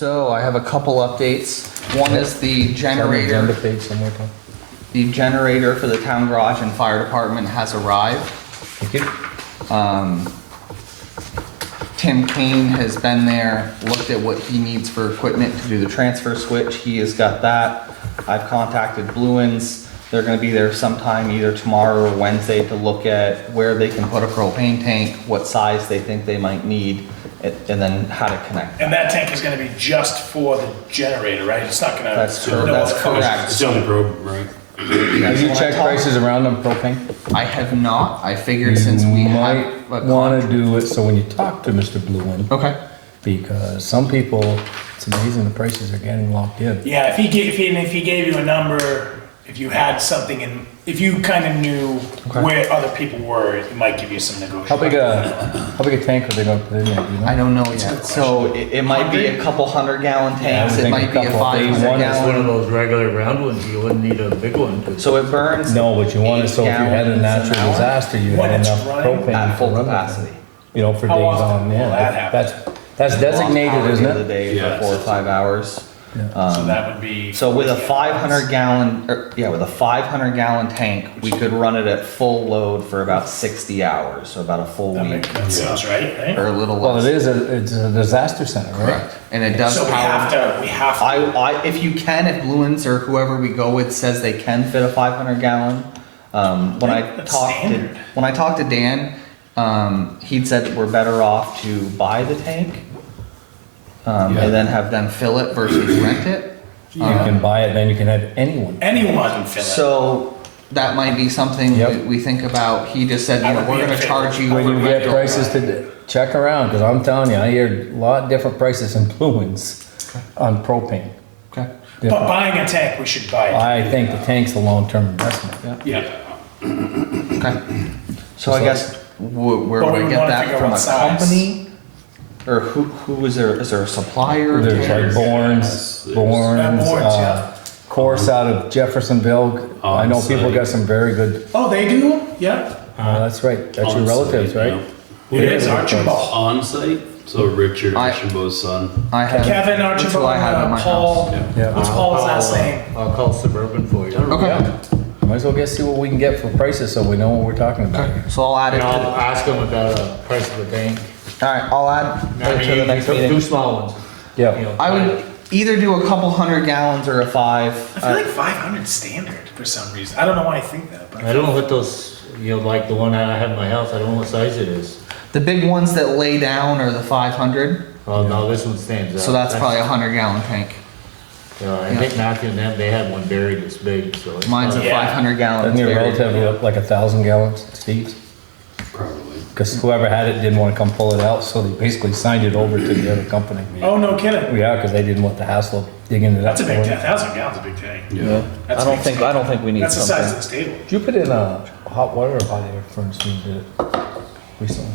So I have a couple updates. One is the generator. Agenda page somewhere, Tom. The generator for the town garage and fire department has arrived. Thank you. Tim Kane has been there, looked at what he needs for equipment to do the transfer switch. He has got that. I've contacted Bluens. They're gonna be there sometime either tomorrow or Wednesday to look at where they can put a propane tank, what size they think they might need, and then how to connect. And that tank is gonna be just for the generator, right? It's not gonna. That's no that's other covers. correct. It's on the probe, right? Have you checked prices around on propane? I have not. I figured since we have might want to do it so when you talk to Mr. Bluin, Okay. because some people, it's amazing the prices are getting locked in. Yeah, if he gave you a number, if you had something in, if you kind of knew where other people were, it might give you some negotiation. How big a tank are they going to put in there? Do you know? I don't know yet. So it might be a couple 100-gallon tanks. I It think might a be a couple of days. 500 One is It's one of gallon. those regular round ones, you wouldn't need a big one to. So it burns. No, but you want it so if you had a 8 gallons natural an hour disaster, you When had it's enough running propane at to full run it. capacity. You know, for How days often on, will yeah. that happen? That's designated, Lost power isn't the other it? day Yeah. for 4 or 5 hours. So that would be. So with a 500-gallon, with a 500-gallon tank, we could run it at full load for about 60 hours, so about a full week That sounds right? or a little Well, less. it's a disaster center, right? Correct. And it does So we power. have to. If you can, if Bluens or whoever we go with says they can fit a 500-gallon, That's standard. when I talked to Dan, he'd said that we're better off to buy the tank, and then have them fill it versus rent it. You can buy it, then you can have anyone. Anyone can fill it. So that might be something Yep. we think about. He just said, I you know, would we're be in gonna favor. charge you. When you for get rental. prices to check around, because I'm telling you, I hear a lot different prices in Bluens on propane. Okay. But buying a tank, we should buy it. I think the tank's a long-term investment. Yeah. Okay. So I guess where But would we I would get wanna that figure from? what A size. company? Or who is there? Is there a supplier? of There's tanks? like Yes, Bourne's, yeah. Course out of Jeffersonville. I know people On-site. got some very good, Oh, they do? Yeah. that's right, that's your On-site, relatives, right? yeah. It is Archibald. On site, so Richard I- Archibald's son. I have Kevin, that's who Archibald, I have at my Paul. house. Yeah. What's Paul's last name? I'll call Suburban for you. Okay. Yeah. Might as well get, see what we can get for prices so we know what we're talking about. Okay. So I'll add it And to. I'll ask them about the price of the tank. All right. I'll add it to the next meeting. Two small ones. You Yeah, know, I would either do a couple 100 gallons or a 5. I feel like 500 standard for some reason. I don't know why I think that, but I don't know what those, you know, like the one I have in my house, I don't know what size it is. The big ones that lay down are the 500. Oh, no, this one stands out. So that's probably a 100-gallon tank. I think Matthew and them, they had one buried this big, so. it's Mine's a not- Yeah. 500 gallon. doesn't your relative look like 1,000 gallons, Steve's? Probably. Because whoever had it didn't want to come pull it out, so they basically signed it over to the other company. oh, no kidding. Yeah, because they didn't want the hassle of digging it up. That's a big for tank. them. 1,000 gallons is a big tank. Yeah. That's I a don't big think tank. we need That's the something. size of this table. Did you put in a hot water or hot air furnace when you did it recently?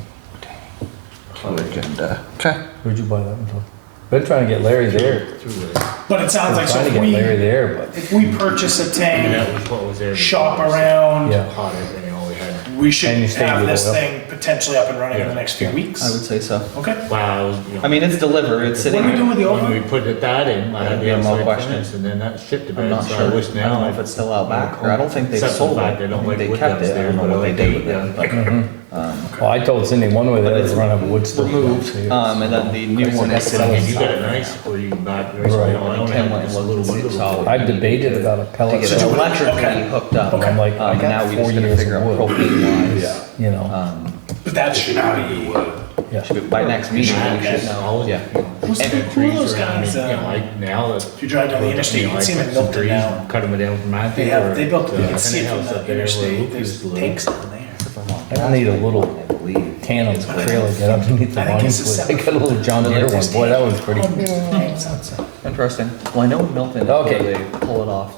Agenda. Okay. Where'd you buy that one from? Been trying to get Larry there. Through there. But it sounds like, so Trying to if get Larry we, there, but if we purchase a And tank, that was what was there. shop around, yeah. Hot everything, all we had. we should And you stayed have with this oil. thing potentially up and running in the Yeah. next few I weeks. would say so. Okay. Wow, you know. I mean, it's delivered. It's What sitting. are we doing with the When we oven? put that in, I had the Yeah, no outside question. furnace, and then that shipped to I'm bed, not so sure. I wish I now. don't know if it's still out back, or I don't think they've Except for sold the it. fact they don't I think like they wood kept it. I downstairs, don't know but what they I did like with it, it. But Well, I told Cindy one way they it's were running a wood stove. removed, and then the new one is sitting And you got it inside. nice, or you back, Right. I don't Tim have went just a and little looked and window. see if it's all- I've debated about a To pellet get it stove. electrically Okay. hooked up. I'm like, I Now got we 4 just gotta years figure of out wood, propane wise. you know, But that should not be. yeah. By next meeting, we should know. Always, Yeah. you know, Who's and the- then who are trees those around guys, it, you know, uh, like now that. If you drive down the interstate, you can see them in some Milton trees, now. Cut them down from Matthew. They have, or they built, you the can see it from house up the there where interstate, Luke there's used to live. tanks down there. I need a little tandem trailer to get underneath the I think lines it's a with. I got a little John Deere one, boy, that one's pretty. Tanks outside. Interesting. Well, I know in Milton, Okay. they pull it off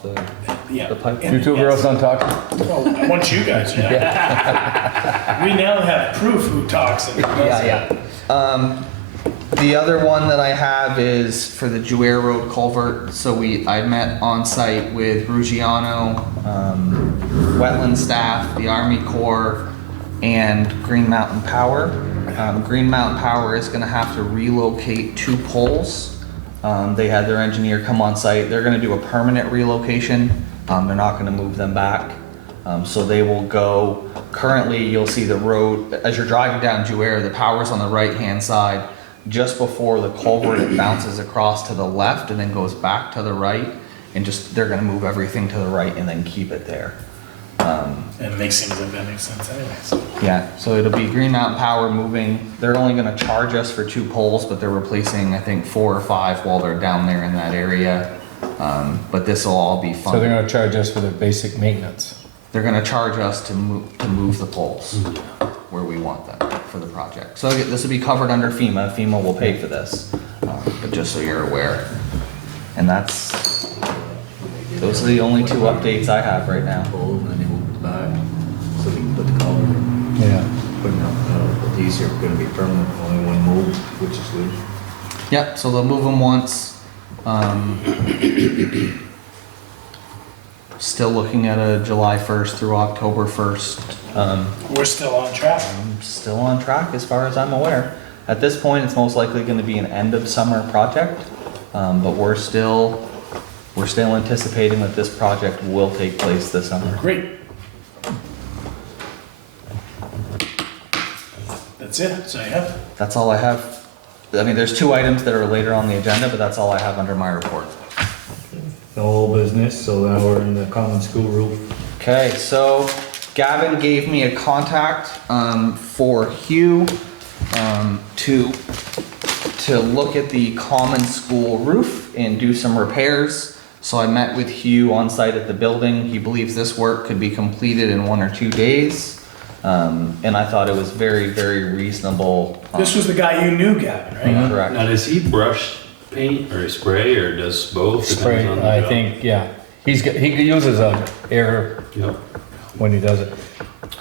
Yeah. the pipe. You two girls done talking? Well, I want you guys, yeah. We now have proof who talks and who doesn't. Yeah, yeah. The other one that I have is for the Juare Road culvert. So I met on site with Ruggiano, wetland staff, the Army Corps, and Green Mountain Power. Green Mountain Power is gonna have to relocate 2 poles They had their engineer come on site. They're gonna do a permanent relocation. They're not gonna move them back. So they will go, currently you'll see the road, as you're driving down Juair, the power's on the right-hand side. Just before the culvert, it bounces across to the left and then goes back to the right. And just, they're gonna move everything to the right and then keep it there. It seems like that makes sense anyways. Yeah, so it'll be Green Mountain Power moving, they're only gonna charge us for 2 poles, but they're replacing, I think, 4 or 5 while they're down there in that area. But this will all be So they're funded. gonna charge us for the basic maintenance. They're gonna charge us to move the poles where we want them for the project. So this will be covered under FEMA, FEMA will pay for this, but just so you're aware. And those are the only 2 updates I have right now. Pole, and then they moved it back, so we can put the color in. Yeah. Putting up, but these are gonna be permanent, only one move, which is good. Yeah, so they'll move them once. Still looking at a July 1st through October 1st. We're still on track. Still on track as far as I'm aware. At this point, it's most likely gonna be an end of summer project, but we're still anticipating that this project will take place this summer. Great. That's it, so you have. That's all I have. I mean, there's 2 items that are later on the agenda, but that's all I have under my report. No old business, so now we're in the common school roof. Okay, so Gavin gave me a contact for Hugh to look at the common school roof and do some repairs. So I met with Hugh on site at the building. He believes this work could be completed in 1 or 2 days. And I thought it was very, very reasonable. This was the guy you knew, Gavin, right? Correct. Now, does he brush paint or spray or does both? Spray, Depends on the I job. think, yeah. He uses a air Yep. when he does it.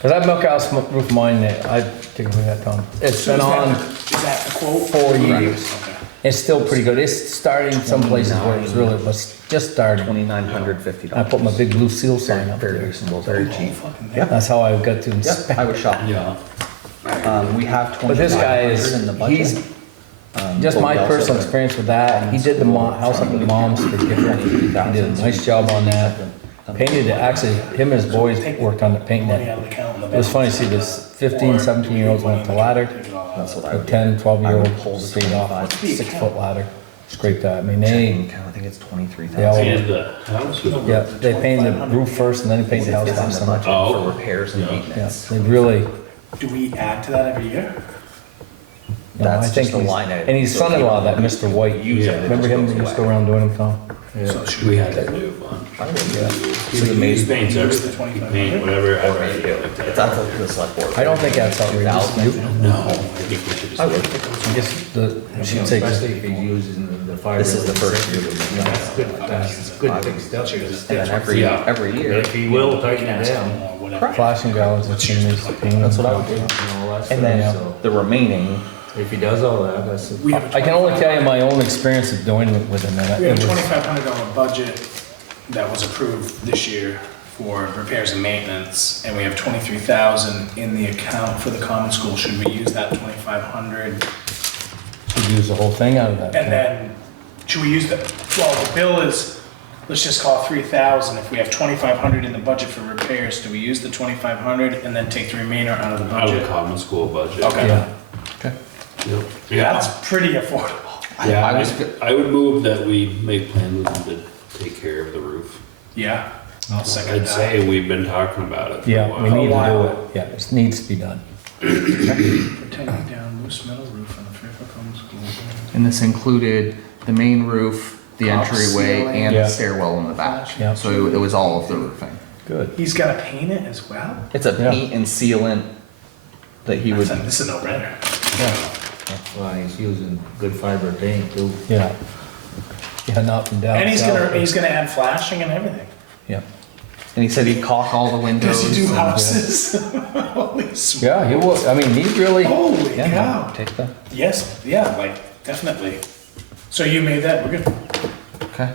Cause that milk house roof mine, I take away that, Tom. It's So been on is that the quote? 4 years. Okay. It's still pretty good. It's starting some places where it's really, but it's just starting. $2,950. I put my big blue seal sign up Very there. reasonable, very cheap. Fucking Yeah. That's how I got to Yeah, inspect. I was shocked. Yeah. We have But this guy $2,500 in the budget. he's, just but my we also personal have- experience with that, he did the house up at Mom's for different, he did a nice job on that. Painted it, actually, him and his boys worked on the painting Money it. out of the account in the It was funny to see this 15, 17-year-olds went up the ladder. That's what I The would 10, 12-year-old I would hold the stayed off a 25. 6-foot ladder. Scraped that. I mean, do. they, I think it's 23,000. Yeah, Painted the house with yeah, they painted the roof first and then they painted the house It's in last the summer. budget Oh. for repairs and Yeah. Yeah, maintenance. they really, Do we add to that every year? no, I That's think just a he's, line item. and he's son-in-law, that Mr. White. Use it, it Remember just him, goes he used to go away. around doing them, Tom? So should We had to do a bunch. It's amazing. He paints everything. He paint whatever. It's up to the select board. I don't think that's outrageous. You- No, I think we should just. I would. I guess the, she'd say, Especially if he's using the fire. This is the first year. That's good, that's good big stuff. And then every But year, if he will tighten it down, Whatever. flashing gallows, it's chimneys, painting. That's what I would do. and all that and stuff, then so the remaining, if he does all that, that's. We have a I can only tell you my own experience of doing it with him. And We have it a was, $2,500 budget that was approved this year for repairs and maintenance, and we have 23,000 in the account for the common school. Should we use that 2,500? should use the whole thing out of that. And then, should we use the, well, the bill is, let's just call it 3,000. If we have 2,500 in the budget for repairs, do we use the 2,500 and then take the remainder out of the Out of the budget? common school budget. Okay. Yeah, Yep. That's pretty affordable. Yeah, I was I would move that we make plans with them to take care of the roof. Yeah, I'll second I'd that. say we've been talking about it for a yeah, we while. need to do while. it. Yeah, it needs to be done. Taking down loose metal roof on the Fairfield Common School. and this included the main roof, the Top entryway, ceiling. and Yeah. the stairwell in the back. Yeah. So it was all of the roofing. Good. He's gonna paint it as well? It's a Yeah. paint and sealant that he would, This is a no-brainer. Yeah, That's why he's using good fiber paint too. yeah. Yeah, not from down And he's south. gonna add flashing and everything. Yeah, and he said he'd caulk all the windows. Does he do and- houses? Holy smoke. yeah, he will, I mean, he really, Holy Yeah, cow. take that. Yes, yeah, like, definitely. So you made that, we're good. Okay.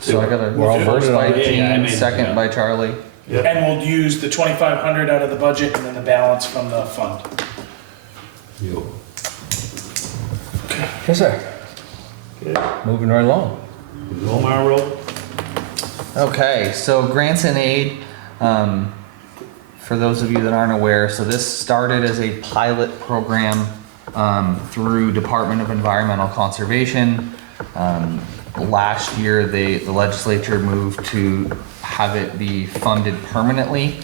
So I got a We're all first voted on by it. Yeah, I Gene, made- second yeah. by Charlie. Yep. And we'll use the 2,500 out of the budget and then the balance from the fund. Yep. yes, sir. Moving right along. Romar Road? Okay, so grants and aid, for those of you that aren't aware, so this started as a pilot program through Department of Environmental Conservation. Last year, the legislature moved to have it be funded permanently.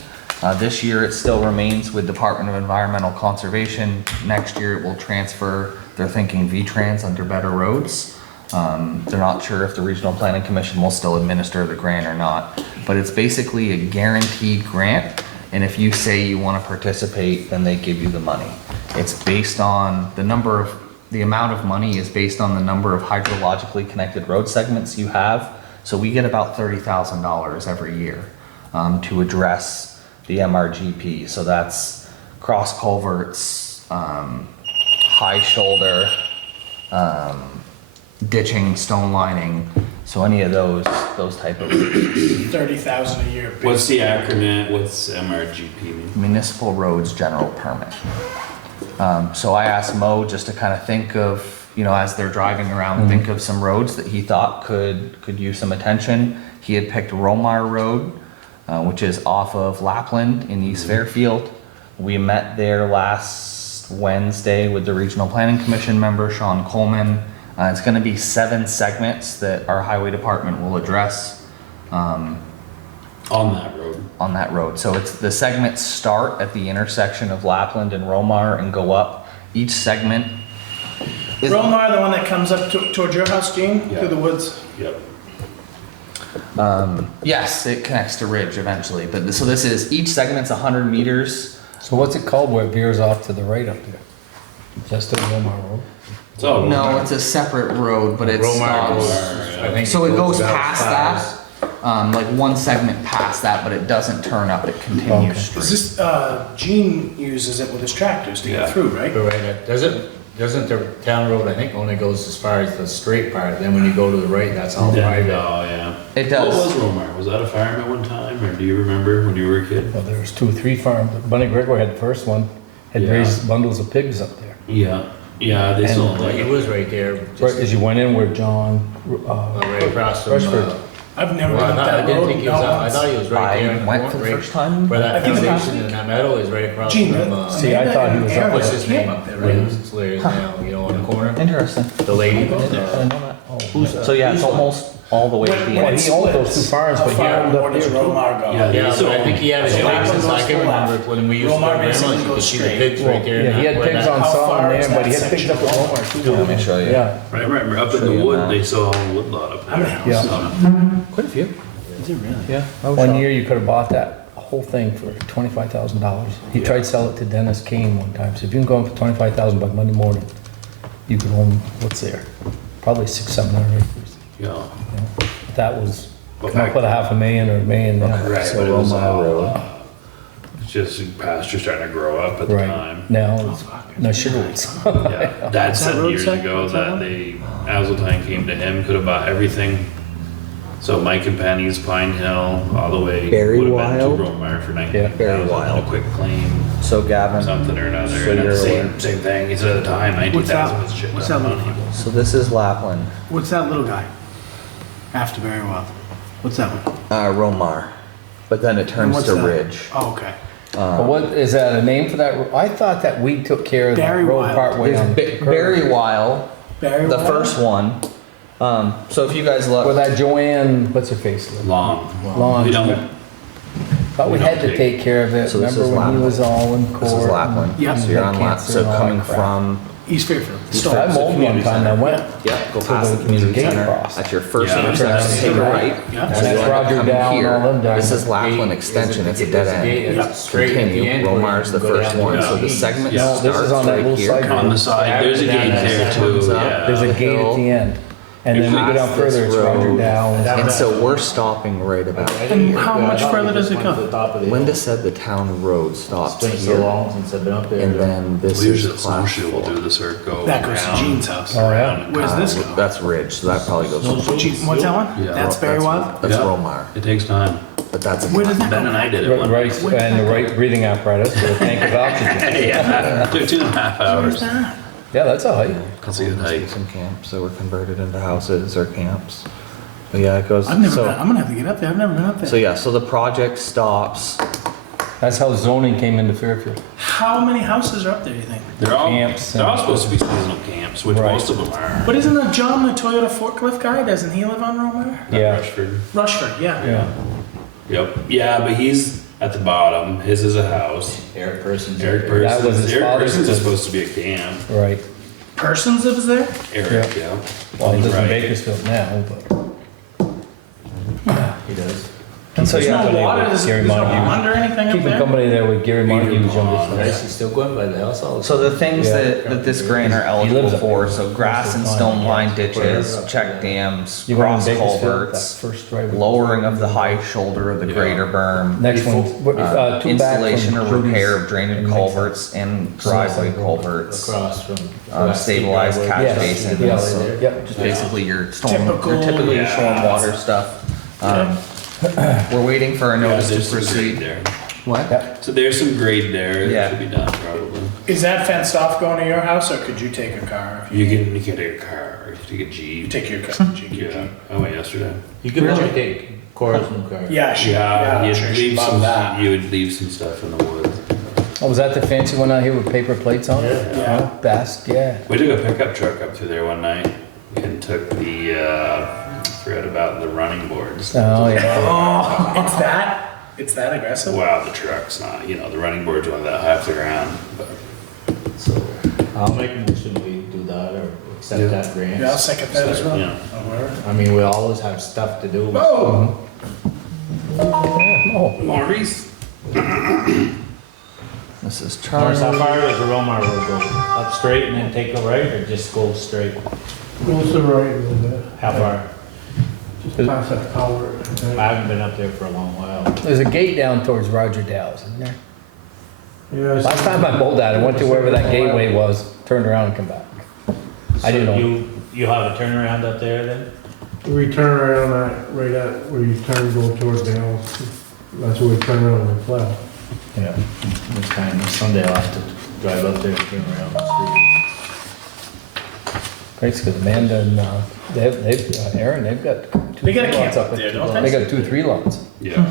This year, it still remains with Department of Environmental Conservation. Next year, it will transfer, they're thinking V-Trans under Better Roads. They're not sure if the Regional Planning Commission will still administer the grant or not, but it's basically a guaranteed grant. And if you say you want to participate, then they give you the money. It's based on the amount of money is based on the number of hydrologically connected road segments you have. So we get about $30,000 every year to address the MRGP. So that's cross culverts, high shoulder, ditching, stone lining, so any of those type of 30,000 a year. What's the acronym, what's MRGP mean? municipal roads general permit. So I asked Mo just to kind of think of, as they're driving around, think of some roads that he thought could use some attention. He had picked Romar Road, which is off of Lapland in East Fairfield. We met there last Wednesday with the Regional Planning Commission member, Sean Coleman. It's going to be 7 segments that our highway department will address On that road. So it's the segments start at the intersection of Lapland and Romar and go up. Each segment is Romar, the one that comes up towards your house, Gene, Yeah. through the woods. Yep. yes, it connects to Ridge eventually. But so this is each segment's 100 meters. So what's it called where it veers off to the right up there? Just the Wilmar Road? So. No, it's a separate road, but it Romar goes, stops. I think. So it goes about past five. that, like one segment past that, but it doesn't turn up. It continues Okay. straight. Is this, Gene uses it with his tractors to Yeah. get through, right? But right, doesn't the town road, I think, only goes as far as the straight part, then when you go to the right, that's all Yeah, private. oh, yeah. It What does. was Romar? Was that a farm at one time, or do you remember when you were a kid? Well, there was 2 or 3 farms. Bunny Gregory had the first one, had Yeah. raised bundles of pigs up there. Yeah, yeah, they still. Like, it was right there. Right just, as you went in where John, right across from, Rushford. I've never well, been up I that didn't road. think he was, I thought he was right I there. in the went cor- for the right first time. Where that Have you been up foundation and that meadow is right across Gene, from, See, I thought he was up what's there. his name up there, right? Slater's now, on the corner, Interesting. the lady. I didn't know that. So yeah, it's almost all the way to the Well, end. he owned those 2 farms, How but he far owned more up does there too. Romar go? Yeah, Yeah, So- but I think he had his So license, Lapland I goes can remember left. when we used to go Romar to basically Grandma's, you could goes see the straight. pigs right there. Yeah, he had where pigs that- on How Song far there, is but he that had pigs up at section? Walmart too. Let me show you. Yeah, Right, right, up in Show the you a wood, map. they saw a woodlot up How many there. houses? yeah. Quite a few. Is it really? Yeah. One year you could have bought that whole thing for $25,000. He tried to sell it to Dennis Kane one time. So if you can go in for $25,000 by Monday morning, you could own what's there. Probably 600-700 acres. Yeah. You know? That was, But come up back- with $500,000 or $1 million now. Right, So but it was Romar all, Road. just pasture starting to grow up at the Right, time. now, it's, no, Sugarwoods. Yeah, Dad said road years say? ago What's that that one? they, Azeltine came to him, could have bought everything. So Mike and Penny's, Pine Hill, all the way. Berry would have been to Wild? Romar for Yeah. 19,000 Berry on Wild. a quick claim, So Gavin, something or another. So And you're it's the aware. same thing. He said at the time, 19,000 was shit. What's ton that of money. so this is Lapland, What's that little guy? After Very Wild. What's that one? Romar, but then it turns What's to that? Ridge. Oh, okay. But what, is that a name for that? I thought that we took care of that Barry road Wild. part way There's on. Berry Wild, Very the Wild? first one. So if you guys Where look, that Joanne, what's her face? lived? Long. Lawn. We don't, Thought we we had don't to take care of it. So this Remember is when he Lapland. was all in court? this is Lapland. and Yeah. So he you're had on Lap, cancer so and all that coming crap. from, East Fairfield. East Stone. I Fairfield. mowed one time, I went. yeah, go So past the there's a community gate center. across. At your first Yeah. intersection, take a right. Yeah. And That's you end up Roger coming Down, here. all them guys. This is Lapland Gate, Extension, it's a there's dead gate end. that's straight at the Continue, end where you Romar's the can go first down one, to so the the east. segment Yeah. No, this is starts on that right little here. side on the road. side, there's a gate there too, Comes up. yeah. There's a gate at the end. And then we go down Past further, this it's Roger road. Down. And so we're stopping right about, And how much further does it go? Linda said the town road It's stops been so here. long since I've been up there. And then this Well, usually is the class snowshoe will 4. do the circle. That goes to around, Gene's house. Oh, yeah? around and Where's down. this go? That's Ridge, so that probably goes. Gee, what's that one? Yeah. That's Very Wild? That's Yeah. Romar, It takes time. but that's. Where does that Ben go? and I did it one Right, day. and the right breathing apparatus with a tank of oxygen. Yeah, took 2.5 Where's hours. that? Yeah, that's a hike. That's a good height. Some camps that were converted into houses or camps. But yeah, it goes. I've never so, been, I'm gonna have to get up there. I've never been up there. so yeah, so the project stops. That's how zoning came into Fairfield. How many houses are up there, you think? They're all, Camps they're all and- supposed to be seasonal camps, which Right. most of them are. But isn't that John, the Toyota forklift guy? Doesn't he live on Romare? Yeah. Rushford. Rushford, yeah. Yeah. Yep. Yeah, but he's at the bottom. His is a house. Eric Persons. Eric That was his Eric father's Persons is place. supposed to be a camp. Right. Persons lives there? Eric, yeah. Well, he On the lives in right. Bakersfield now, but. Yeah, he does. And so There's yeah, no water, there's Gary no Montague. pond or anything up Keeping there? company there with Gary Montague's youngest son. Nice, he's still going by the house all the time. So the things Yeah. that this grant are He eligible lives up for, there so grass and most of the time, stone lined yeah. ditches, Whatever. check dams, You went on cross Bakersfield, that culverts, first driveway. lowering of the high shoulder of the Yeah. greater berm, Next one, two back from installation or Judy's repair of drainage and next- culverts and driveway culverts, Across from. stabilized catch Yes, basins. yeah, So yep. just Yeah. basically your Typical, typical yeah. stormwater stuff. We're waiting for a Yeah, notice there's to some grade proceed. there. What? Yep. So there's some grade there Yeah. that should be done probably. Is that fenced off going to your house, or could you take a car? If You can take a car, or you can take a you Jeep. take your car? Jeep, your Yeah, Jeep. I went yesterday. You could probably take Cora's new car. Yeah, she, Yeah, I'm you'd sure she'd leave love some, that. you would leave some stuff in the woods. Oh, was that the fancy one out here with paper plates on it? Yeah. Oh, Best, yeah. We took a pickup truck up through there one night and took the, forgot about the running boards. Oh, yeah. Oh, it's that aggressive? Wow, the truck's not, the running board's only that high off the ground, but So I'll make a motion we do that or accept Yeah. that grant. Yeah, I'll second that as well. Yeah. Oh, where? I mean, we always have stuff to do. Oh! Oh, Maurice. This is Norris, how Charlie. far does the Romar road go? Up straight and then take a right or just go straight? Goes to the right a little bit, How far? just past that culvert. I haven't been up there for a long while. there's a gate down towards Roger Dow's, isn't there? Yeah, Last time I bowled at it, I went to wherever that gateway was, turned around and come back. I didn't know. So you have a turnaround up there then? we turn around at, right at where you turn, go towards Dale's. That's where we turn around and left. Yeah. This time, Sunday I'll have to drive up there and turn around the street. Great, because Amanda and, they've, Aaron, they've got two, They got a three lots camp up at- there, don't They they? got 2, 3 lots. Yeah. Yeah,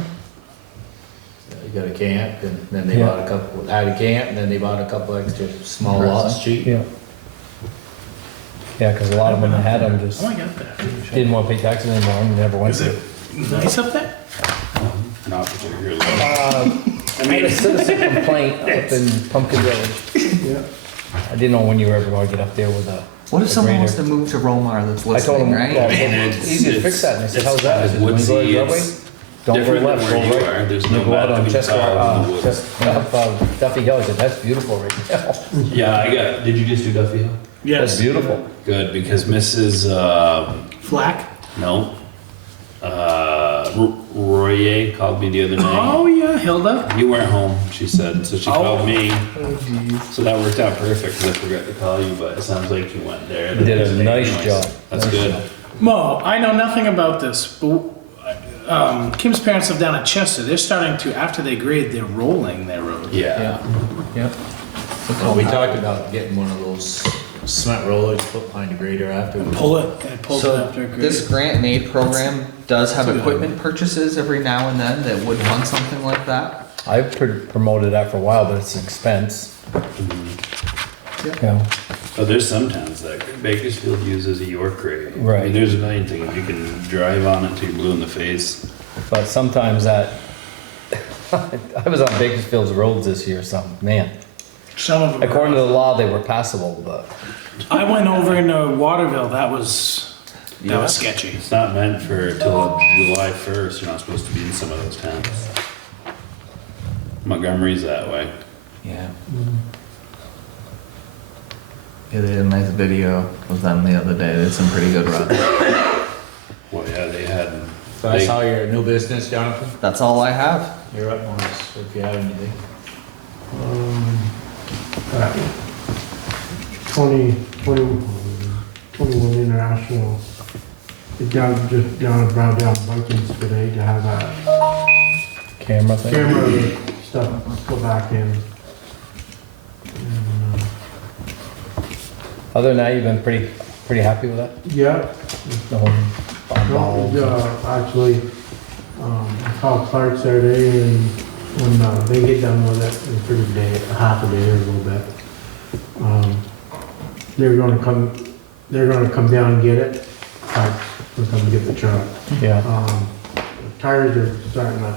you got a camp and then they Yeah. bought a couple, had a camp and then they bought a couple extra small lots cheap. Yeah. Yeah, because a lot of them that had them just Oh, I got that. didn't want to pay taxes anymore and never went Is to. it nice up there? Not particularly. I made a citizen complaint up in Pumpkin Village. Yeah. I didn't know when you were ever going to get up there with a. What if a someone grader. wants to move to Romar that's I told listening, him, right? well, It's- easy to fix that. And I said, it's how's that? I said, when you go to the woodsy, driveway, it's don't go different than left, go where you right. are. There's You no go out map on to Chester, follow in the woods. Duffy Hill. I said, that's beautiful right now. Yeah, did you just do Duffy Hill? That's Yes. beautiful. Good, because Mrs., Flack? no, Royer called me the other night. Oh, yeah, Hilda. You weren't home, she said, so she Oh. called me. So that worked out perfect, because I forgot to call you, but it sounds like you went there. You did a nice job. That's Nice good. job. Mo, I know nothing about this, but Kim's parents live down at Chester. They're starting to, after they grade, they're rolling their road. Yeah. Yeah. Well, we talked about getting one of those cement rollers put behind the grader after. we- Pull it, and it pulls it So after it this grades. grant and aid program does have That's a good equipment purchases every now and then that would fund something like that. I've promoted that for a while, but it's an expense. Yeah. Oh, there's some towns that Bakersfield uses a York rate. I Right. mean, there's a million things. You can drive on it till you're blue in the face. But sometimes that, I was on Bakersfield's roads this year, so, man. Some of them. According to the law, they were passable, but I went over into Waterville. That was sketchy. It's not meant for till July 1st. You're not supposed to be in some of those towns. Montgomery's that way. Yeah. Yeah, they did a nice video of them the other day. They did some pretty good runs. Well, yeah, they had. So I saw your new business, Jonathan. That's all I have. You're up on this, if you have anything. At 21 International, just down around down Vikings today to have that camera thing. camera stuff put back in. And, Other than that, you've been pretty happy with that? Yeah, The whole bond no, balls? actually, I called Clark Saturday and when they get done with it, in a pretty day, half a day or a little bit. They're gonna come down and get it. Clark's gonna come get the truck. Yeah, The tires are starting to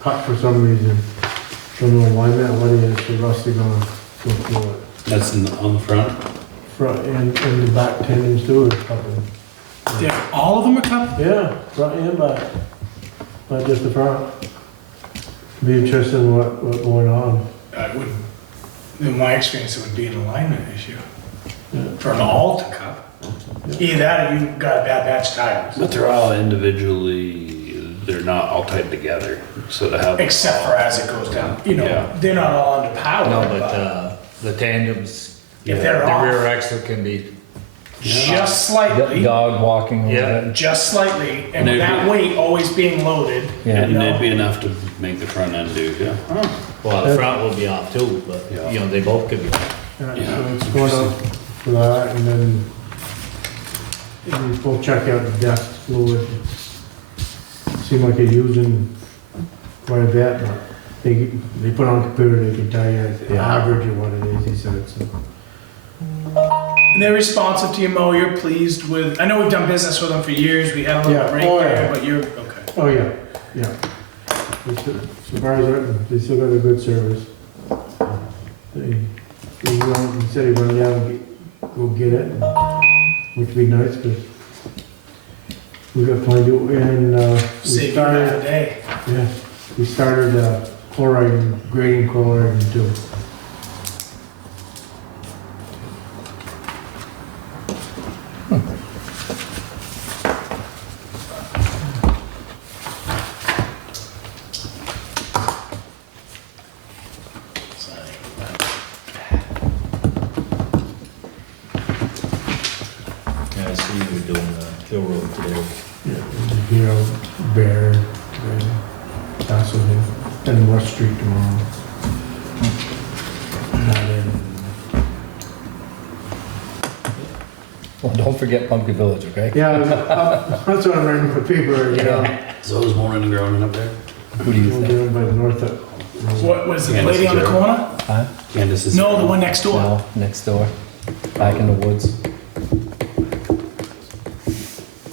cut for some reason. Don't know why that, what it is, the rust is gonna go through it. That's on the front? Front and the back tendons too are cutting. Yeah, all of them are cut? Yeah, front and back, not just the front. Be interested in what's going on. I would, in my experience, it would be an alignment issue Yeah. for them all to cup. Either that or you got a bad batch of tires. But they're all individually, they're not all tied together, so to have. Except for as it goes down, you know, Yeah. they're not all under power. No, but, the tandems, If the they're off. rear axle can be, Just slightly, dog walking over Yeah. it. just slightly, and with Maybe. that weight always being loaded. Yeah. And it'd be enough to make the front end do, yeah. well, the front will be off too, but, Yeah. you know, they both could be. Yeah, Yeah, so it's going up for that, and then we'll check out the depth fluid. Seem like they're using quite a bit, but they put on computer, they can tell you the average of what it is, he said, so. And they're responsive to your mower, you're pleased with, I know we've done business with them for years, we had a little Yeah. break Oh, there, yeah. but you're, okay. Oh, yeah, yeah. Surprised, they still got a good service. He said he'd run down and go get it, which would be nice, because we got plenty to do, and, we Save you half a started, day. yeah, we started, chloride, grading chloride too. Yeah, I see you were doing Hill Road today. Yeah, you know, Bear, and Castleton, and West Street tomorrow. Not in- Well, don't forget Pumpkin Village, okay? Yeah, that's what I'm writing for paper, you know. So is mowing and grounding up there? Who do you We'll think? do it by the north of. What was it, the Yeah, lady this on the is corner? Huh? Candace is. No, the one next door. No, next door, back in the woods.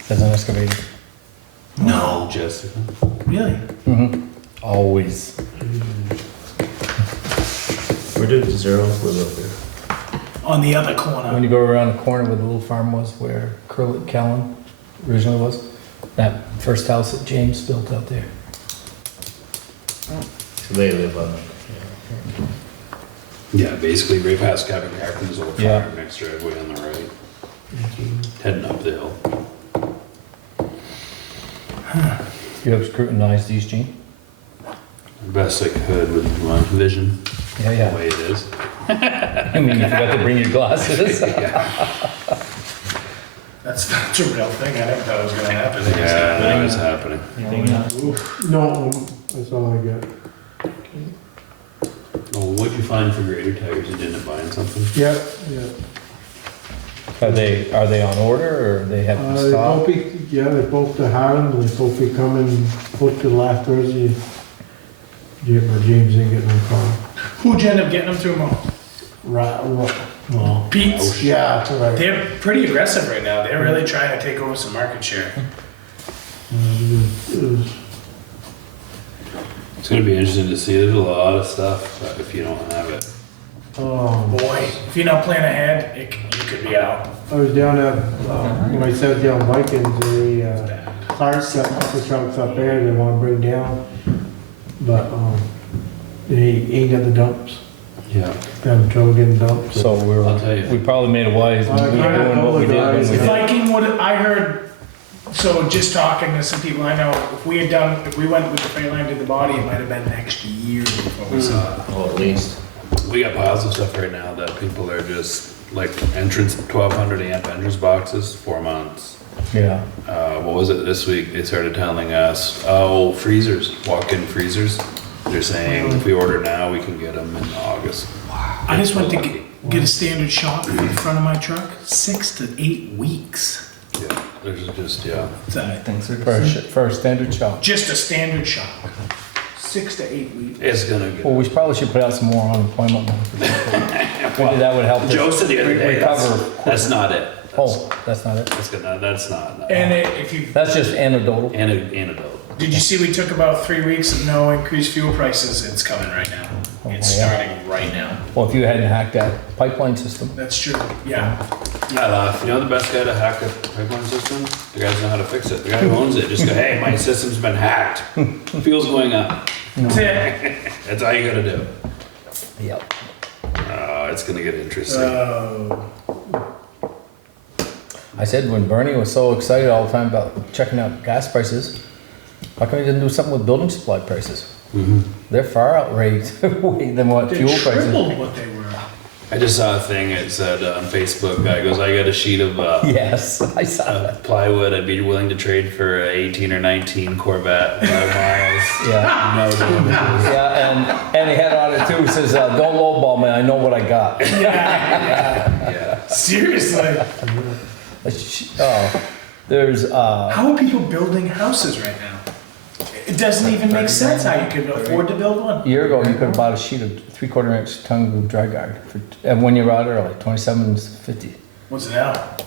There's an excavator. No, Jessica. really? Mm-hmm. Always. Where did the Zeros live up there? On the other When corner. you go around the corner where the little farm was, where Curlit Callan originally was, that first house that James built out there. So they live on, Yeah, basically right past Kevin Carpenter's old Yeah. farm, next driveway on the right, heading up the hill. You have scrutinized these, Gene? Best I could with my vision, Yeah, the yeah. way it is. I mean, you forgot to bring your glasses. That's a real thing, I never thought it was gonna happen. Yeah, that was happening. anything else? No, that's all I got. Well, what'd you find for grader tires? You didn't buying something? Yeah, yeah. Are they on order, or they have to They stop? both be, yeah, they're both to Highland, they're both be coming, both to last Thursday. James didn't get no call. Who'd you end up getting them through, Mo? Well, Pete's. yeah, that's right. They're pretty aggressive right now, they're really trying to take over some market share. It was, It's gonna be interesting to see. There's a lot of stuff if you don't have it. Boy, if you're not planning ahead, you could be out. I was down at, when I said down Vikings, Clark's got a couple trucks up there they wanna bring down, but, he ain't got the dumps, Yeah. they have trouble getting dumps. So I'll tell you. we probably made a wise move doing what we did when we did. Viking would, I heard, so just talking to some people I know, if we went with the Fairline, did the body, it might have been next year before we saw it. Oh, at least. We got piles of stuff right now that people are just like entrance 1200 amp entrance boxes, 4 months. Yeah. What was it this week? They started telling us, oh, freezers, walk-in freezers. They're saying if we order now, we can get them in August. Wow. I just went to get a standard shock for the front of my truck, 6 to 8 weeks. Yeah, there's just, yeah. Things are For a standard shop. Just a standard shock, 6 to 8 weeks. It's gonna get. Well, we probably should put out some more unemployment money for people. Maybe that would help us Joe said the other day, recover. that's not it. Oh, that's not it. That's not. And if you, That's just anecdotal. Antidote. did you see we took about 3 weeks of no increased fuel prices? It's coming right now. Oh, It's yeah. starting right now. Well, if you hadn't hacked that pipeline system. That's true, yeah. I laugh. You know the best guy to hack a pipeline system? The guys know how to fix it. The guy who owns it just go, hey, my system's been hacked. Fuel's going up. That's it. That's all you gotta do. Yep. Oh, it's gonna get interesting. Oh. I said when Bernie was so excited all the time about checking out gas prices, how come he didn't do something with building supply prices? They're far outraised way than what They fuel prices. tripled what they were. I just saw a thing. It said on Facebook, guy goes, I got a sheet of Yes, I saw that. plywood. I'd be willing to trade for a 18 or 19 Corvette, 5 miles. Yeah. No damages. Yeah, and he had on it too, says, don't lowball me, I know what I got. Yeah. Seriously. There's, How are people building houses right now? It doesn't even make sense how you could afford to build one. a year ago, you could have bought a sheet of 3/4 inch tongue groove dry guard, and when you're out early, $27.50. What's it now?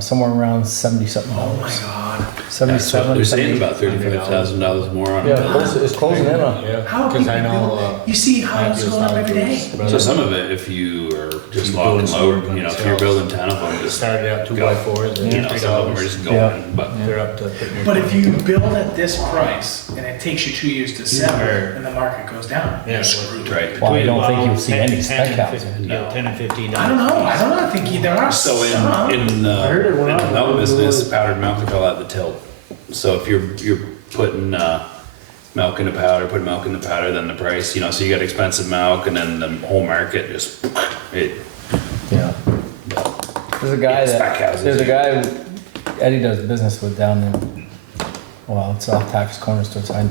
Somewhere around 70 something Oh my dollars. god. So 77, they're saying 78. about $35,000 more on Yeah, it. it's closing in on. Yeah, How are because people I know, building? You see houses Matthew's going up every day. So some of it, if you are just Keep lock doing and some load, work you know, on if you're itself. building 10 of them, It just started out 2x4s and you know, some of them are $3. just going. Yeah. But They're up to. putting your- But if you build at this price and it takes you 2 years to sell Sure. and the market goes down, Yeah, you're screwed. right. Well, I don't think Well, you'll see 10 any 10 spec and houses. 15, No. 10 and $15. I don't know. I think there are So some. in heard it went up. the milk business, powdered milk, they call that the tilt. So if you're putting milk into powder, put milk into powder, then the price, you know, so you got expensive milk, and then the whole market just it. Yeah. There's a guy Spec houses. there's a guy Eddie does business with down in, well, it's off Tax Corner Store side.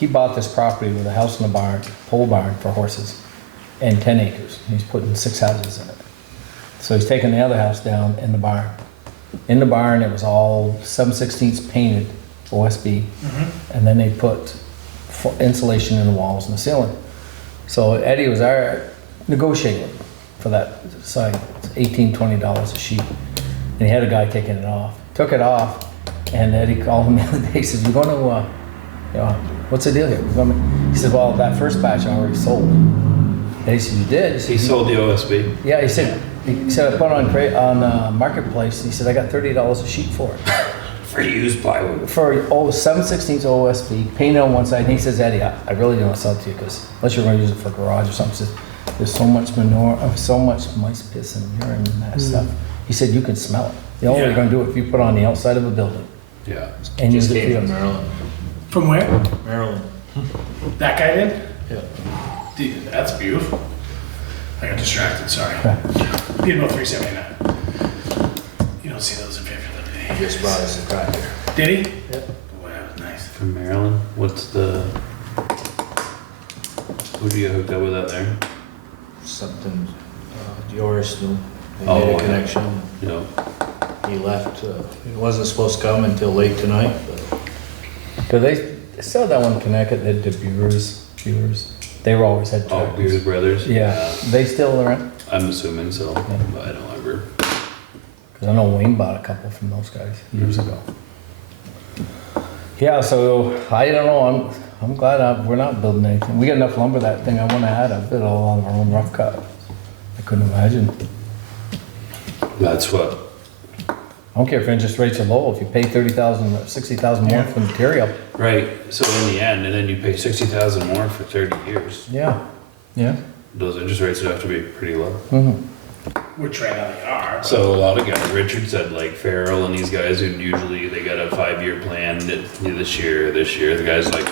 He bought this property with a house and a barn, pole barn for horses, and 10 acres. He's putting 6 houses in it. So he's taking the other house down in the barn. In the barn, it was all 7/16 painted OSB, and then they put insulation in the walls and the ceiling. So Eddie was negotiating for that site, it's $18, $20 a sheet. And he had a guy taking it off. Took it off, and Eddie called him the other day, he says, "You're gonna, what's the deal here?" He said, "Well, that first batch I already sold." And he said, "You did?" He sold the OSB. Yeah, he said, I put it on Marketplace, he said, "I got $30 a sheet for it." For used plywood. For 7/16 OSB, painted on one side, and he says, "Eddie, I really don't want to sell it to you, because unless you're gonna use it for garage or something," he says, "there's so much manure, so much mice piss and urine and that stuff." He said, "You can smell it. The only way you're gonna do it if you put it on the outside of a building Yeah. and use Just it for came from your-" Maryland. From where? Maryland. That guy did? Yeah. Dude, that's beautiful. I got distracted, sorry. Okay. Paid about $379. You don't see those in Fairfield every day. Just brought us a tractor. Did he? Yep. Boy, that was nice. From Maryland. What's the? Who do you hook up with out there? Something, Joris knew. They Oh, made yeah. a connection. You know. He left, he wasn't supposed to come until late tonight, but Do they still that one in Connecticut, they did Viewers? They were always had Oh, tractors. Beers Brothers. Yeah, they still around? I'm assuming so, but I don't ever. Because I know Wayne bought a couple from those guys years ago. Yeah, so I don't know. I'm glad we're not building anything. We got enough lumber, that thing I want to add. I built all out of our own rough cut. I couldn't imagine. That's what. I don't care if interest rates are low. If you pay $30,000 or $60,000 more for the material. Right. So in the end, and then you pay 60,000 more for 30 years. Yeah. Yeah. Those interest rates would have to be pretty low. Which right now they are. but- So a lot of guys, Richard said, like Farrell and these guys who usually they got a 5-year plan this year. The guy's like,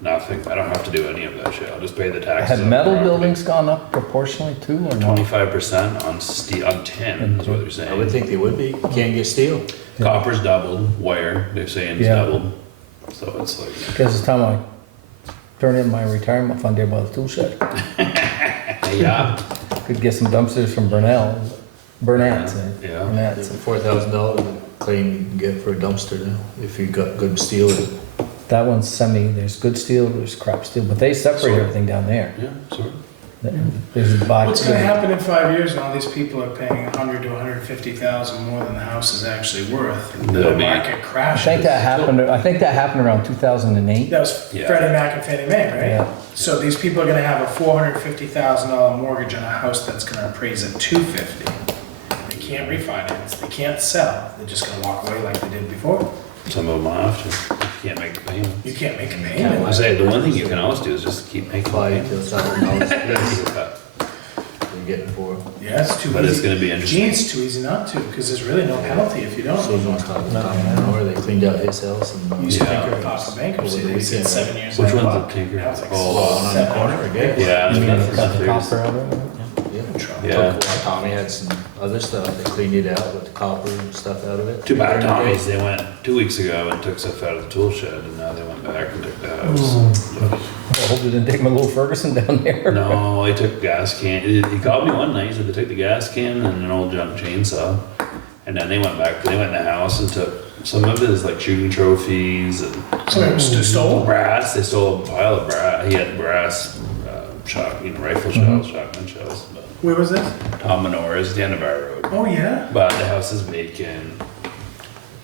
nothing. I don't have to do any of that shit. I'll just pay the taxes. Have on the metal property. buildings gone up proportionally too, or not? 25% on steel, on tin is what they're saying. I would think they would be. You can't get steel. Copper's doubled, wire, they're saying is Yeah. doubled. So it's like, Guess it's time I turn in my retirement fund there by the tool shed. Yeah, Could get some dumpsters from Burnett's. Yeah. Burnett's. It's $4,000 claim you can get for a dumpster now, if you got good steel. That one's there's good steel, there's crap steel, but they separate Sure. everything down there. yeah, sort of. There's a box. What's gonna happen in 5 years when all these people are paying 100 to 150,000 more than the house is actually worth? And They'll the be- market I crashes. think that happened around 2008. That was Yeah. Freddie Mac and Fannie Mae, right? Yeah. So these people are gonna have a $450,000 mortgage on a house that's gonna appraise at $250,000. They can't refinance, they can't sell, they're just gonna walk away like they did before. Some of them have to. You can't make the You payments. can't make a I payment. say, the one thing you can always do is just keep making $5,000 to payments. $1,000 you're getting for. Yeah, it's too easy. But it's gonna be interesting. Gee, it's too easy not to, because there's really no penalty if you don't. So you want to talk about Tom Manor, they cleaned out his house and. Used to Yeah. think of file for bankruptcy, Over the they said weekend. 7 years. Which and one's block. the tinker? Now it's like Oh, Well, one on the 700. corner again. Yeah, You mean that's cut the there's- copper out of it? Yeah. Tommy had some other stuff, they cleaned it out with the copper and stuff out of it. Too bad Tommy's, they went 2 weeks ago and took stuff out of the tool shed, and now they went back and took the house. I hope they didn't take my little Ferguson down there. No, they took gas can, he called me one night, he said they took the gas can and an old junk chainsaw. And then they went in the house and took some of his like shooting trophies and So it was stolen? brass, they stole a pile of brass, he had brass, rifle shells, shotgun shells. But Where was this? Tom Manor is the end of our road, Oh, yeah? but the house is vacant.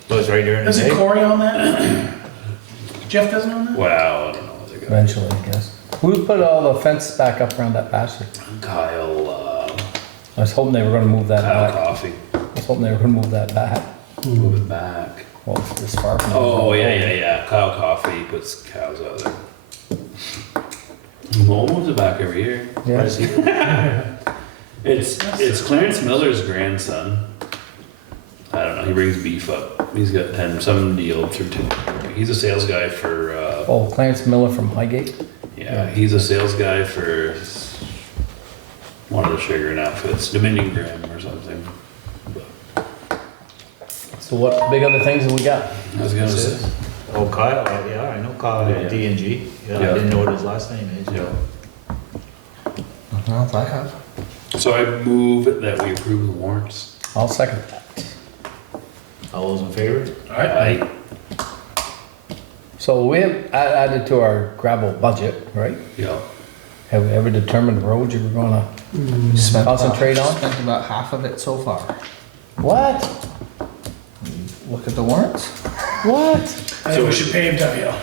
It was right during the Is it day. Corey on that? Jeff doesn't own that? Wow, I don't know what they got. Eventually, I guess. Who put all the fence back up around that pasture? Kyle I was hoping they were gonna move that back. Coffee, I was hoping they were gonna move that back. move it back. Well, it's this far from. Oh, yeah. Kyle Coffee puts cows out there. Mo moves it back every year. Yeah. It's Clarence Miller's grandson. I don't know, he brings beef up. He's got some deal through 10. He's a sales guy for, Oh, Clarence Miller from Highgate? yeah, he's a sales guy for one of the sugaring outfits, Dominion Graham or something. So what big other things have we got? I was gonna say. Oh, Kyle, yeah, I know Kyle Yeah. at D&G. Yeah, Yeah. I didn't know what his last name is. Yeah. Nothing else I have. So I move that we approve the warrants. I'll second that. All those in favor? I, So we have added to our gravel budget, right? yeah. Have we ever determined the roads you were gonna Spent concentrate on? Spent about half of it so far. What? Look at the warrants. What? I think we should pave WL.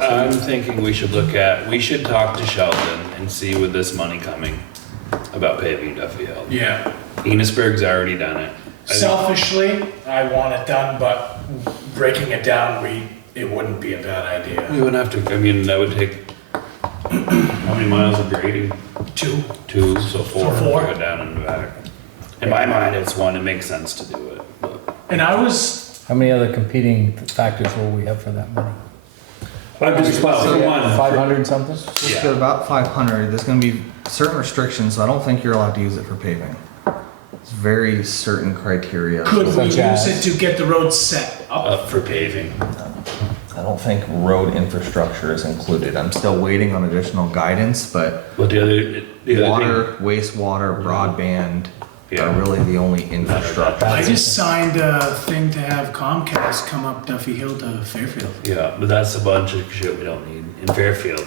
I'm thinking we should talk to Sheldon and see with this money coming about paving Duffield. Yeah. Enosburg's already done it. I think- Selfishly, I want it done, but breaking it down, it wouldn't be a bad idea. We wouldn't have to, I mean, that would take, how many miles of grading? 2. 2, so 4. So 4. Go down and back. In my mind, it's 1, it makes sense to do it. But And I was, How many other competing factors will we have for that money? I'm just, well, for one. 500 something? Just Yeah. got about 500. There's going to be certain restrictions, so I don't think you're allowed to use it for paving. It's very certain criteria. could we Such use as- it to get the road set up? Up for paving. I don't think road infrastructure is included. I'm still waiting on additional guidance, but But the other water, wastewater, broadband Yeah. are really the only infrastructure. I just signed a thing to have Comcast come up Duffy Hill to Fairfield. thing, yeah, but that's a bunch of shit we don't need in Fairfield.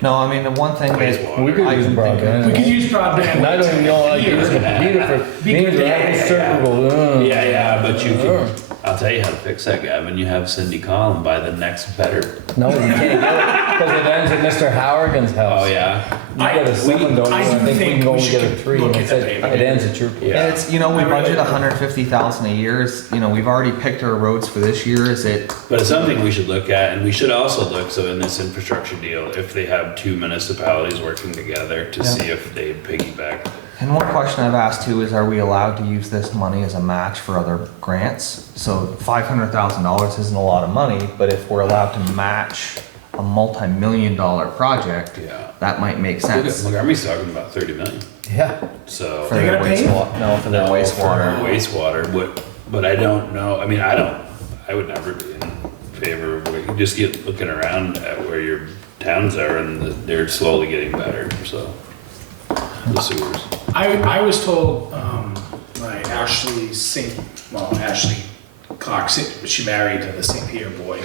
No, I mean, the one thing that Wastewater. We could I use can think of- We broadband. could use broadband. And I don't even know how to use a computer for, means Yeah, rapid circle. Yeah, but you can, I'll tell you how to fix that, Gavin. You have Cindy call and buy the next better. No, you can't get it, because it ends at Mr. Hourigan's house. Oh, yeah? You get a 7, don't you? I I do think we think can go we and get a should 3, look and at it's the at- paving. it ends at your place. Yeah. And it's, you know, we I really budget do. 150,000 a year. You know, we've already picked our roads for this year. Is it, But it's something we should look at, and we should also look, so in this infrastructure deal, if they have 2 municipalities working together to Yeah. see if they piggyback. and one question I've asked too is, are we allowed to use this money as a match for other grants? So $500,000 isn't a lot of money, but if we're allowed to match a multi-million-dollar project, Yeah. that might make Look at, sense. Montgomery's talking about 30 million, Yeah. so. For They their gonna pave? wastewater, no, for their No, wastewater. for Wastewater, but I don't know, I mean, I would never be in favor of, you just get looking around at where your towns are and they're slowly getting better, so. the sewers. I was told, by Ashley Clark, she married the St. Peter boy.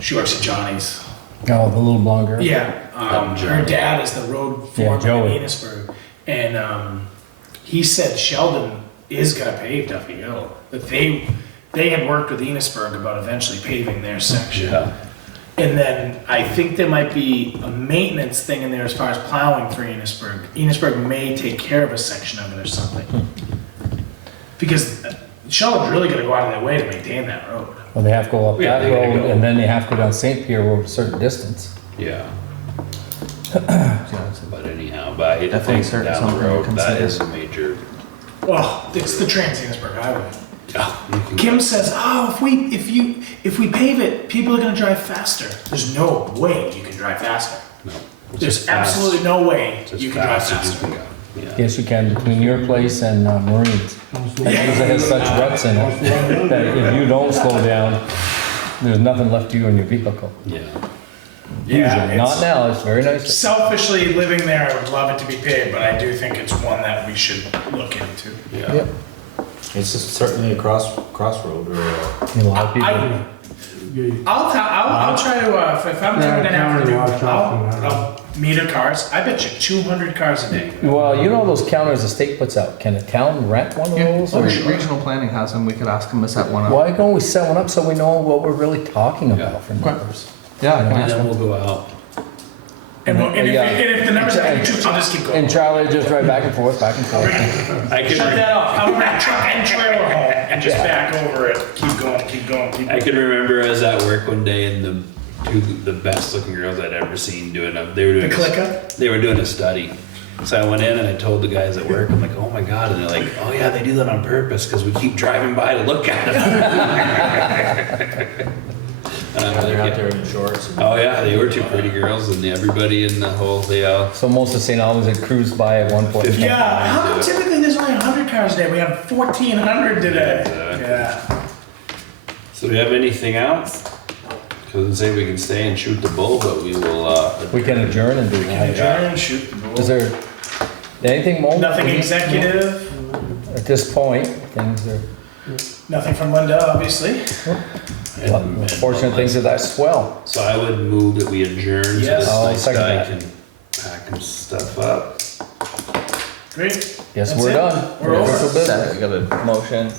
She works at Johnny's. Oh, the little blonde girl? Yeah, her Johnny. dad is the road Yeah, foreman in Joey. Enosburg, and he said Sheldon is gonna pave Duffy Hill. That they had worked with Enosburg about eventually paving their section. Yeah. And then I think there might be a maintenance thing in there as far as plowing for Enosburg. Enosburg may take care of a section of it or something. Because Sheldon's really gonna go out of their way to maintain that road. Well, they have to go up Yeah, that they gotta road, go. and then they have to go down St. Pierre Road a certain distance. Yeah. But anyhow, but I hate to Definitely think down something the to road, that consider. is a major. Well, it's the Trans-Enosburg Highway. Oh, you can- Kim says, "Oh, if we pave it, people are gonna drive faster." There's no way you can drive faster. No. There's Just fast. absolutely no way It's as you can drive fast as faster. you can go. Yeah. Yes, you can, between your place and Marines. Because it has such ruts in it, that if you don't slow down, there's nothing left to you in your vehicle. Yeah. Usually, not it's- now, it's very nice. Selfishly, living there, I would love it to be paved, but I do think it's one that we should look into. Yeah. Yep. It's just certainly a crossroad or A lot of people, I'll try to, if I'm Yeah, ever gonna have to do county it, watch out for I'll meter cars. I bet you 200 cars a day. well, you know those counters the state puts out, can a town rent one of those? Or Regional planning has them, we could ask them to set one up. why don't we set one up so we know what we're really talking about for Yeah. numbers? Yeah, I can And ask then them. we'll go out. And Yeah. if the numbers are true, I'll just keep going. And Charlie just drive back and forth, back and forth. I Shut can, that off. I'll bring a truck and trailer home and just back over it. Keep going, keep going, keep I going. can remember I was at work one day and the best looking girls I'd ever seen doing they were The doing clicker? they were doing a study. So I went in and I told the guys at work, I'm like, oh my God. And they're like, oh yeah, they do that on purpose because we keep driving by to look at them. And I'm they're out like, there in shorts. And oh yeah, they were two pretty girls and everybody in the whole, they all, So most of St. Albans had cruised by at one point. in time. Yeah, how come typically there's only 100 cars a day? We have 1,400 today. Yeah. Yeah. so do we have anything else? Couldn't say we can stay and shoot the bull, but we will, We can adjourn and do that. Adjourn, shoot the bull. Is there anything more? Nothing executive, At this point, things are, nothing from Linda, obviously. and- fortunate things are that swell. So I would move that we adjourn so Yes. this I'll nice second guy that. can pack his stuff up. Great. Yes, That's we're it. done. We're over. Official business. Set, we got a motion,